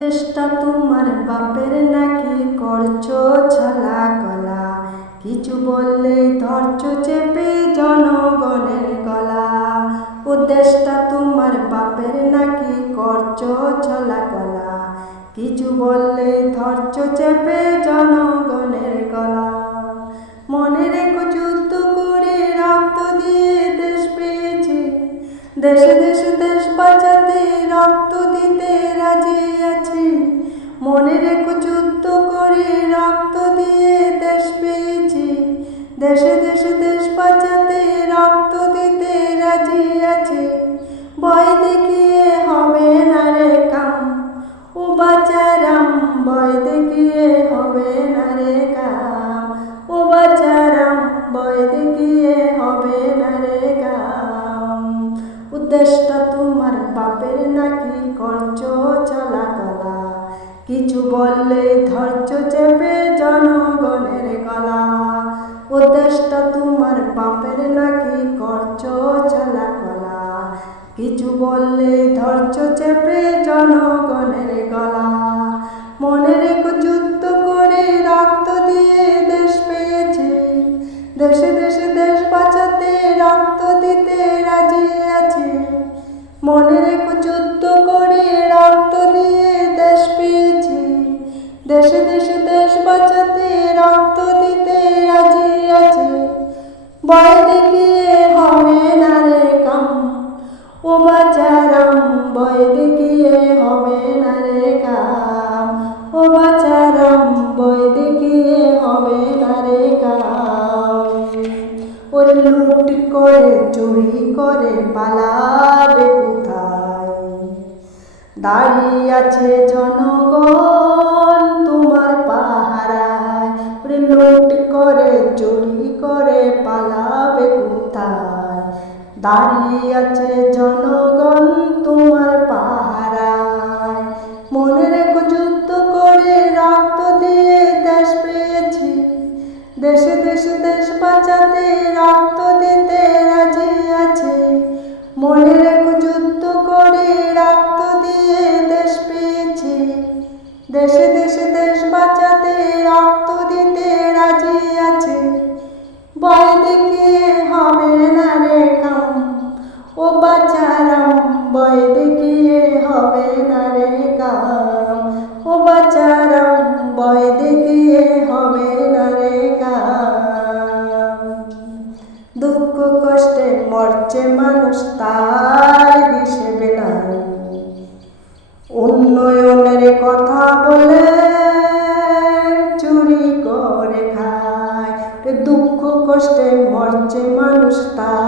চেষ্টা তোমার বাপের নাকি করছ ছলা কলা কিছু বললে ধরছো চেপে জনগণের গলা। উদ্দেশ্যটা তোমার বাপের নাকি করছ ছলা কলা কিছু বললে ধরছো চেপে জনগণের গলা। মনে দেশে দেশে দেশ বাঁচাতে, রক্ত দিতে রাজি আছে। ভয় দেখিয়ে হবে না রে কাম। ও বাচারাম ভয় দেখিয়ে হবে না রে কাম। ও বাচারাম ভয় দেখিয়ে হবে না রে কাম। উদ্দেশ্যটা তোমার বাপের নাকি? করছ চলা কিছু বললে বাপের নাকি করছ চলা কলা। কিছু বললে ধৈর্য চেপে জনগণের গলা। মনের যুদ্ধ করে রক্ত দিয়ে দেশ পেয়েছে। দেশে দেশে দেশ বাঁচাতে রক্ত দিতে রাজি আছে। মনের যুদ্ধ করে রক্ত দিয়ে দেশ পেয়েছে। দেশে দেশে ভয় দেখিয়ে হবে না রে কাম। ও বাচারাম, ভয় দেখিয়ে হবে না রে কাম। ও বাচারাম, ভয় দেখিয়ে হবে না রে কাম। ওরে লুট করে, চুরি করে পালাবে কোথায়? দাঁড়িয়ে আছে জনগণ দাঁড়িয়ে আছে জনগণ তোমার পাহারায়। মনে রেখো যুদ্ধ করে রক্ত দিয়ে দেশ পেয়েছি। দেশে দেশে দেশ বাঁচাতে রক্ত দিতে রাজি আছে। মনে রেখো যুদ্ধ করে রক্ত দিয়ে দেশ পেয়েছি। দেশে দেশে দেশ বাঁচাতে ও দেখিয়ে হবে না রে দুঃখ কষ্টে মরছে মানুষ, তার হিসেবে নাই। উন্নয়নের কথা বলে চুরি করে খায়। দুঃখ কষ্টে মরছে মানুষ, তার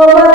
Olá,